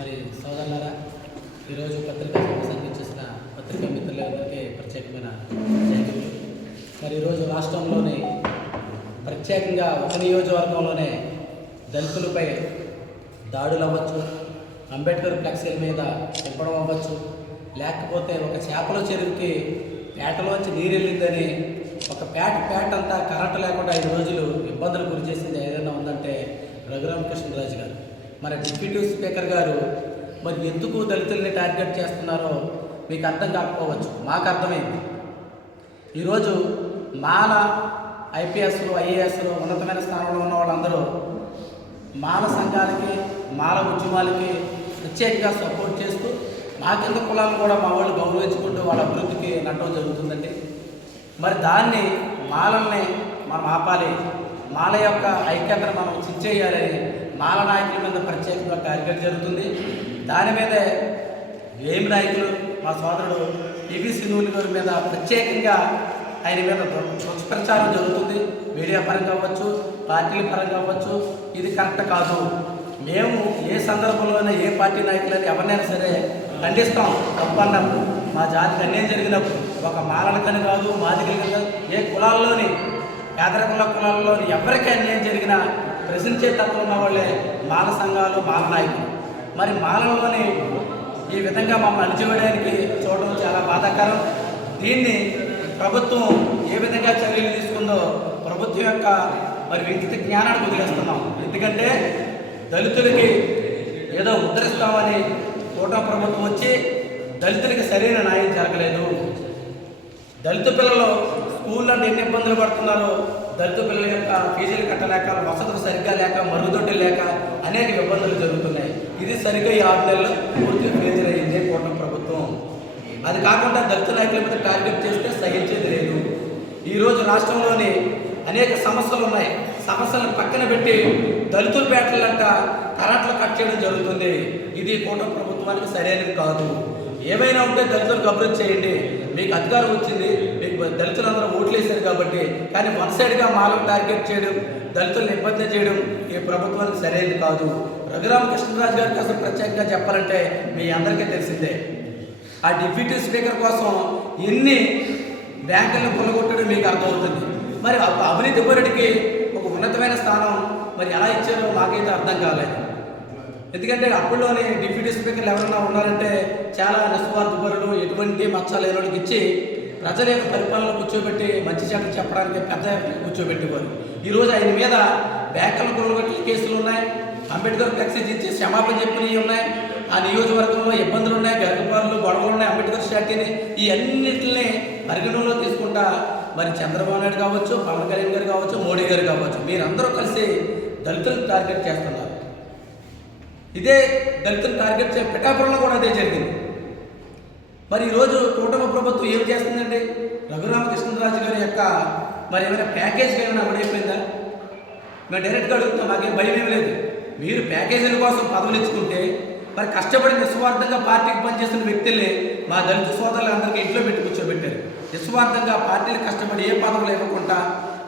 మరి సోదరులారా, ఈరోజు పత్రికా సమావేశానికి చేసిన పత్రికా మిత్రులందరికీ ప్రత్యేకమైన జైలు. మరి ఈరోజు రాష్ట్రంలోని ప్రత్యేకంగా ఒక నియోజకవర్గంలోనే దళితులపై దాడులు అవ్వచ్చు, అంబేద్కర్ ఫ్లెక్సీల మీద తిప్పడం అవ్వచ్చు, లేకపోతే ఒక చేపల చెరువుకి పేటలోంచి నీరు వెళ్ళిందని ఒక పేట అంతా కరెంటు లేకుండా 5 రోజులు ఇబ్బందులు గురి చేసింది ఏదైనా ఉందంటే రఘురామకృష్ణరాజు గారు. మరి డిప్యూటీ స్పీకర్ గారు మరి ఎందుకు దళితుల్ని టార్గెట్ చేస్తున్నారో మీకు అర్థం కాకపోవచ్చు, మాకు అర్థమైంది. ఈరోజు మాల ఐపీఎస్లు ఐఏఎస్లు ఉన్నతమైన స్థానంలో ఉన్న వాళ్ళందరూ మాల సంఘాలకి మాల ఉద్యమాలకి ప్రత్యేకంగా సపోర్ట్ చేస్తూ మా కింద కులాలను కూడా మా వాళ్ళు గౌరవించుకుంటూ వాళ్ళ అభివృద్ధికి నడవడం జరుగుతుందండి. మరి దాన్ని మాలల్ని మనం ఆపాలి, మాల యొక్క ఐక్యతను మనం చిచ్చేయాలని మాల నాయకుల మీద ప్రత్యేకంగా టార్గెట్ జరుగుతుంది. దాని మీదే ఏమి నాయకులు మా సోదరుడు పివి శ్రీనివాస్ గారి మీద ప్రత్యేకంగా ఆయన మీద దుష్ప్రచారం జరుగుతుంది. మీడియా పరంగా అవ్వచ్చు, పార్టీల పరంగా అవ్వచ్చు. ఇది కరెక్ట్ కాదు. మేము ఏ సందర్భంలోనే ఏ పార్టీ నాయకులని ఎవరినైనా సరే ఖండిస్తాం. తప్పన్నప్పుడు మా జాతికి అన్యాయం జరిగినప్పుడు ఒక మాలలకని కాదు, మాదిగలకని కాదు, ఏ కులాల్లోని పేదరికంలో కులాల్లోని ఎవరికి అన్యాయం జరిగినా ప్రశ్నించే తత్వం ఉన్న వాళ్ళే మాల సంఘాలు, మాల నాయకులు. మరి మాలలోని ఈ విధంగా మమ్మల్ని అణిచివేయడానికి చూడడం చాలా బాధాకరం. దీన్ని ప్రభుత్వం ఏ విధంగా చర్యలు తీసుకుందో ప్రభుత్వం యొక్క మరి వికృత జ్ఞానాన్ని వదిలేస్తున్నాం. ఎందుకంటే దళితులకి ఏదో ఉద్ధరిస్తామని కూటమి ప్రభుత్వం వచ్చి దళితులకి సరైన న్యాయం జరగలేదు. దళిత పిల్లలు స్కూల్లో ఎన్ని ఇబ్బందులు పడుతున్నారో, దళిత పిల్లల యొక్క ఫీజులు కట్టలేక, వసతులు సరిగ్గా లేక, మరుగుదొడ్లు లేక అనేక ఇబ్బందులు జరుగుతున్నాయి. ఇది సరిగ్గా ఈ 6 నెలలు పూర్తిగా ఫెయిల్ అయ్యింది కూటమి ప్రభుత్వం. అది కాకుండా దళిత నాయకుల మీద టార్గెట్ చేస్తే సహించేది లేదు. ఈరోజు రాష్ట్రంలోని అనేక సమస్యలు ఉన్నాయి. సమస్యలను పక్కన పెట్టి దళితుల పేటలంట కరెంట్లు కట్ చేయడం జరుగుతుంది. ఇది కూటమి ప్రభుత్వానికి సరైనది కాదు. ఏమైనా ఉంటే దళితులకు అభివృద్ధి చేయండి. మీకు అధికారం వచ్చింది, మీకు దళితులందరూ ఓట్లు వేశారు కాబట్టి. కానీ వన్ సైడ్గా మాలకు టార్గెట్ చేయడం, దళితులను ఇబ్బంది చేయడం ఈ ప్రభుత్వానికి సరైనది కాదు. రఘురామకృష్ణరాజు గారికి అసలు ప్రత్యేకంగా చెప్పాలంటే మీ అందరికీ తెలిసిందే. ఆ డిప్యూటీ స్పీకర్ కోసం ఎన్ని బ్యాంకులను కొల్లగొట్టడం మీకు అర్థమవుతుంది. మరి అవినీతి పరుడికి ఒక ఉన్నతమైన స్థానం మరి ఎలా ఇచ్చారో మాకైతే అర్థం కాలేదు. ఎందుకంటే అప్పుడులోని డిప్యూటీ స్పీకర్లు ఎవరైనా ఉన్నారంటే చాలా నిస్వార్థపరులు, ఎటువంటి మచ్చ లేని వాళ్ళకి ఇచ్చి ప్రజల యొక్క పరిపాలన కూర్చోబెట్టి మంచి చెడ్డ చెప్పడానికి పెద్ద కూర్చోబెట్టేవారు. ఈరోజు ఆయన మీద బ్యాంకుల కొల్లగొట్టిన కేసులు ఉన్నాయి, అంబేద్కర్ ఫ్లెక్సీ ఇచ్చి క్షమాపణ చెప్పినవి ఉన్నాయి, ఆ నియోజకవర్గంలో ఇబ్బందులు ఉన్నాయి, గర్భపాలు గొడవలు ఉన్నాయి, అంబేద్కర్ స్టాట్యూని ఈ అన్నింటినీ పరిగణనలో తీసుకుంటా మరి చంద్రబాబు నాయుడు కావచ్చు, పవన్ కళ్యాణ్ గారు కావచ్చు, మోడీ గారు కావచ్చు, మీరందరూ కలిసి దళితులను టార్గెట్ చేస్తున్నారు. ఇదే దళితులను టార్గెట్ పిఠాపురంలో కూడా అదే జరిగింది. మరి ఈరోజు కూటమి ప్రభుత్వం ఏం చేస్తుందండి? రఘురామకృష్ణరాజు గారి యొక్క మరి ఏమైనా ప్యాకేజ్ ఏమైనా అమడైపోయిందా? మేము డైరెక్ట్గా అడుగుతాం, మాకేం భయం ఏం లేదు. మీరు ప్యాకేజీల కోసం పదవులు ఇచ్చుకుంటే మరి కష్టపడి నిస్వార్థంగా పార్టీకి పనిచేస్తున్న వ్యక్తుల్ని మా దళిత సోదరులందరికీ ఇంట్లో పెట్టి కూర్చోబెట్టారు. నిస్వార్థంగా పార్టీలు కష్టపడి ఏ పదవులు ఇవ్వకుండా,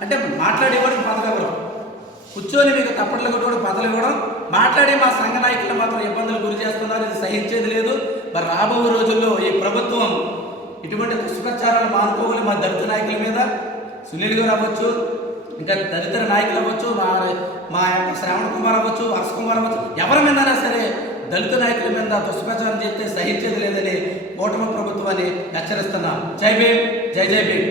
అంటే మాట్లాడేవాడికి పదవి ఎవరు, కూర్చొని మీకు తప్పట్లు కూడా పదవులు ఇవ్వడం, మాట్లాడి మా సంఘ నాయకులను మాత్రం ఇబ్బందులు గురి చేస్తున్నారు. ఇది సహించేది లేదు. మరి రాబో రోజుల్లో ఈ ప్రభుత్వం ఇటువంటి దుష్ప్రచారాలు మానుకోవాలి. మా దళిత నాయకుల మీద సునీల్ గారు అవ్వచ్చు, ఇంకా తదితర నాయకులు అవ్వచ్చు, మా యొక్క శ్రావణ్ కుమార్ అవ్వచ్చు, హర్ష కుమార్ అవ్వచ్చు, ఎవరి మీదైనా సరే దళిత నాయకుల మీద దుష్ప్రచారం చేస్తే సహించేది లేదని కూటమి ప్రభుత్వాన్ని హెచ్చరిస్తున్నాం. జై భీమ్, జై జై భీమ్.